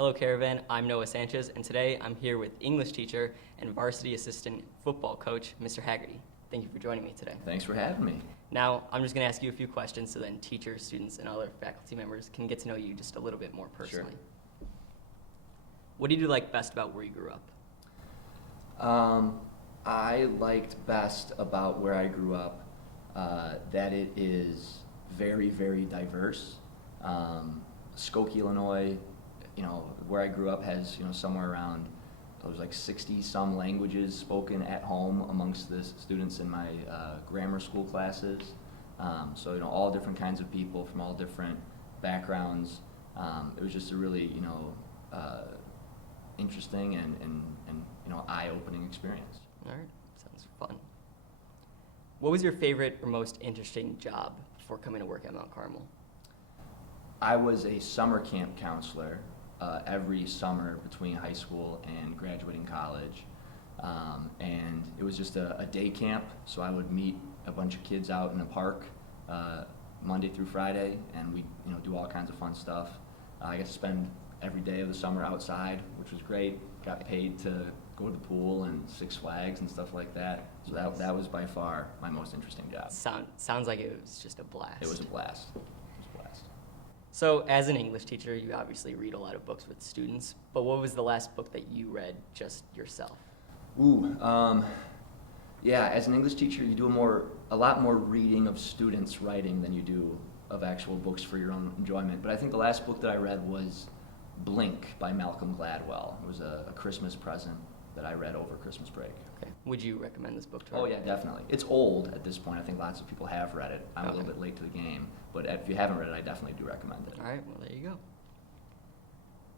Hello Caravan, I'm Noah Sanchez, and today I'm here with English teacher and varsity assistant football coach, Mr. Haggerty. Thank you for joining me today. Thanks for having me. Now, I'm just going to ask you a few questions so then teachers, students, and other faculty members can get to know you just a little bit more personally. Sure. What did you like best about where you grew up? I liked best about where I grew up that it is very, very diverse. Skokie, Illinois, where I grew up has, somewhere around, there's like 60 some languages spoken at home amongst the students in my grammar school classes. So, all different kinds of people from all different backgrounds. It was just a really, interesting and eye-opening experience. All right, sounds fun. What was your favorite or most interesting job before coming to work at Mount Carmel? I was a summer camp counselor every summer between high school and graduating college. And it was just a day camp, so I would meet a bunch of kids out in a park Monday through Friday, and we do all kinds of fun stuff. I got to spend every day of the summer outside, which was great. Got paid to go to the pool and Six Flags and stuff like that. So that was by far my most interesting job. Sounds like it was just a blast. It was a blast. So as an English teacher, you obviously read a lot of books with students, but what was the last book that you read just yourself? Yeah, as an English teacher, you do a lot more reading of students' writing than you do of actual books for your own enjoyment. But I think the last book that I read was Blink by Malcolm Gladwell. It was a Christmas present that I read over Christmas break. Okay. Would you recommend this book to Oh yeah, definitely. It's old at this point. I think lots of people have read it. I'm a little bit late to the game, but if you haven't read it, I definitely do recommend it. All right, well there you go.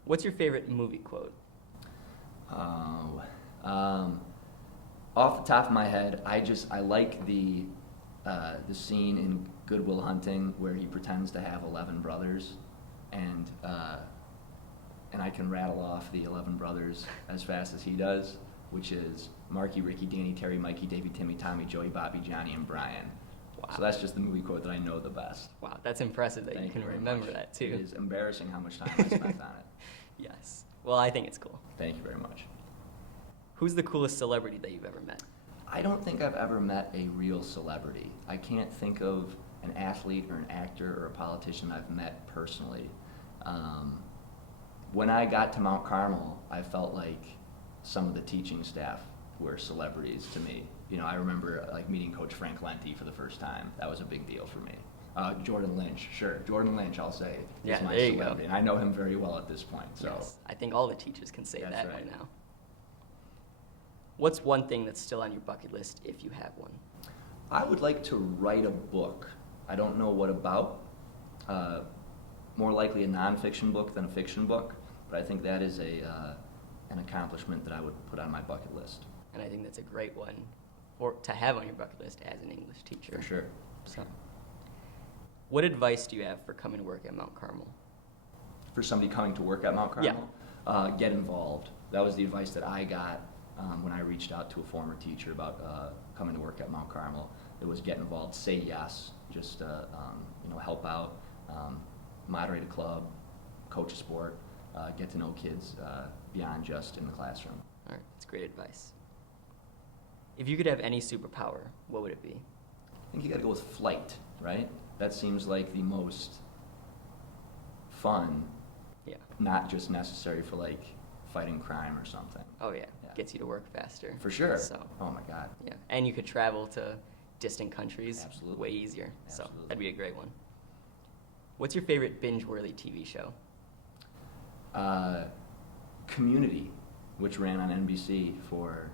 What's your favorite movie quote? Off the top of my head, I like the scene in Good Will Hunting where he pretends to have 11 brothers, and I can rattle off the 11 brothers as fast as he does, which is Marky, Ricky, Danny, Terry, Mikey, Davey, Timmy, Tommy, Joey, Bobby, Johnny, and Brian. Wow. So that's just the movie quote that I know the best. Wow, that's impressive that you can remember that too. It is embarrassing how much time I spent on it. Yes. Well, I think it's cool. Thank you very much. Who's the coolest celebrity that you've ever met? I don't think I've ever met a real celebrity. I can't think of an athlete or an actor or a politician I've met personally. When I got to Mount Carmel, I felt like some of the teaching staff were celebrities to me. I remember meeting Coach Frank Lenti for the first time. That was a big deal for me. Jordan Lynch, sure. Jordan Lynch, I'll say, is my there you celebrity. go. And I know him very well at this point. So. Yes, I think all the teachers can say That's that right. by now. What's one thing that's still on your bucket list if you have one? I would like to write a book. I don't know what about. More likely a nonfiction book than a fiction book, but I think that is an accomplishment that I would put on my bucket list. And I think that's a great one to have on your bucket list as an English teacher. For sure. So, what advice do you have for coming to work at Mount Carmel? For somebody coming to work at Mount Carmel? Get involved. That was the advice that I got when I reached out to a former teacher about coming to work at Mount Carmel. It was get involved, say yes, just help out, moderate a club, coach a sport, get to know kids beyond just in the classroom. All right, that's great advice. If you could have any superpower, what would it be? I think you got to go with flight, right? That seems like the most fun, not just necessary for fighting crime or something. Oh yeah, gets you to work faster. For sure. So, oh my God. Yeah, and you could travel to distant countries. Absolutely. Way easier. Absolutely. So that'd be a great one. What's your favorite binge-worthy TV show? Community, which ran on NBC for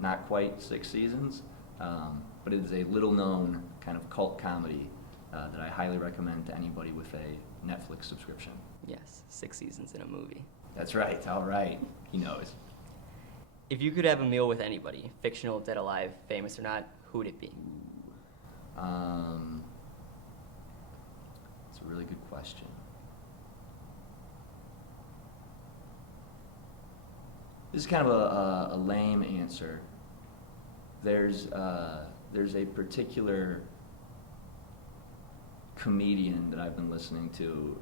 not quite 6 seasons, but it is a little-known kind of cult comedy that I highly recommend to anybody with a Netflix subscription. Yes, 6 seasons in a movie. That's right. All right. He knows. If you could have a meal with anybody, fictional, dead, alive, famous or not, who would it be? It's a really good question. This is kind of a lame answer. There's a particular comedian that I've been listening to,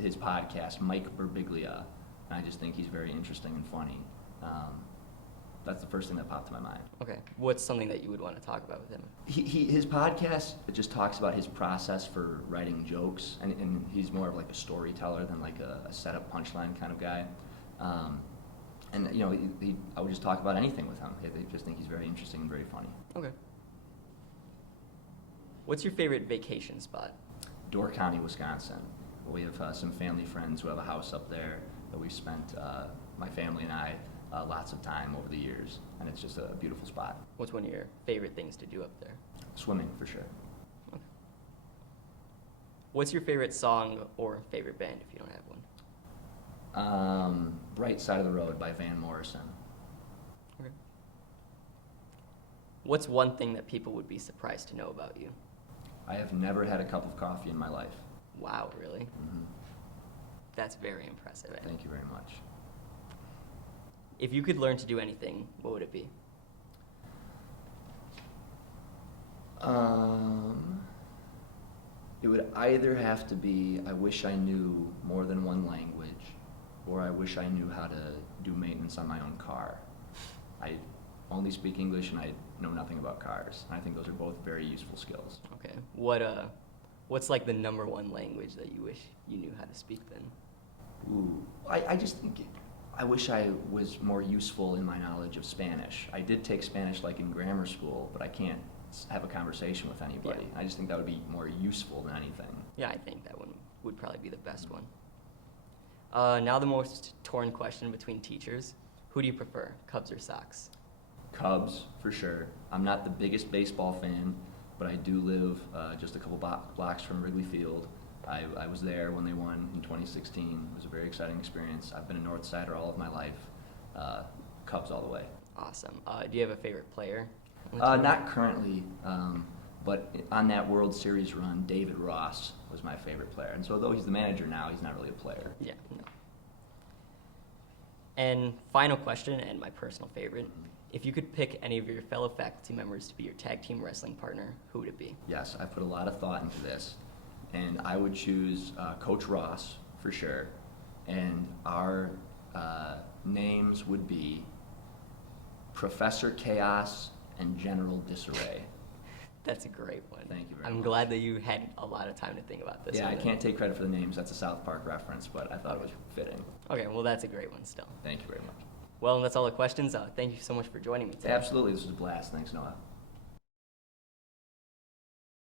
his podcast, Mike Birbiglia, and I just think he's very interesting and funny. That's the first thing that popped to my mind. Okay. What's something that you would want to talk about with him? His podcast just talks about his process for writing jokes, and he's more of like a storyteller than like a setup punchline kind of guy. And you know, I would just talk about anything with him. I just think he's very interesting and very funny. Okay. What's your favorite vacation spot? Door County, Wisconsin. We have some family friends who have a house up there that we've spent, my family and I, lots of time over the years, and it's just a beautiful spot. What's one of your favorite things to do up there? Swimming, for sure. Okay. What's your favorite song or favorite band if you don't have one? Bright Side of the Road by Van Morrison. Okay. What's one thing that people would be surprised to know about you? I have never had a cup of coffee in my life. Wow, really? Mm-hmm. That's very impressive. Thank you very much. If you could learn to do anything, what would it be? It would either have to be, I wish I knew more than one language, or I wish I knew how to do maintenance on my own car. I only speak English and I know nothing about cars. And I think those are both very useful skills. Okay. What's like the number one language that you wish you knew how to speak then? Ooh, I just think I wish I was more useful in my knowledge of Spanish. I did take Spanish like in grammar school, but I can't have a conversation with anybody. Yeah. I just think that would be more useful than anything. Yeah, I think that one would probably be the best one. Now the most torn question between teachers. Who do you prefer, Cubs or Sox? Cubs, for sure. I'm not the biggest baseball fan, but I do live just a couple blocks from Wrigley Field. I was there when they won in 2016. It was a very exciting experience. I've been a North Sider all of my life. Cubs all the way. Awesome. Do you have a favorite player? on the team? Not currently, but on that World Series run, David Ross was my favorite player. And so though he's the manager now, he's not really a player. Yeah, no. And final question, and my personal favorite. If you could pick any of your fellow faculty members to be your tag team wrestling partner, who would it be? Yes, I put a lot of thought into this. And I would choose Coach Ross, for sure. And our names would be Professor Chaos and General Disarray. That's a great one. Thank you very I'm much. glad that you had a lot of time to think about this. Yeah, I one. can't take credit for the names. That's a South Park reference, but I thought it was fitting. Okay, well, that's a great one still. Thank you very much. Well, that's all the questions. Thank you so much for joining me today. Absolutely, this was a blast. Thanks, Noah.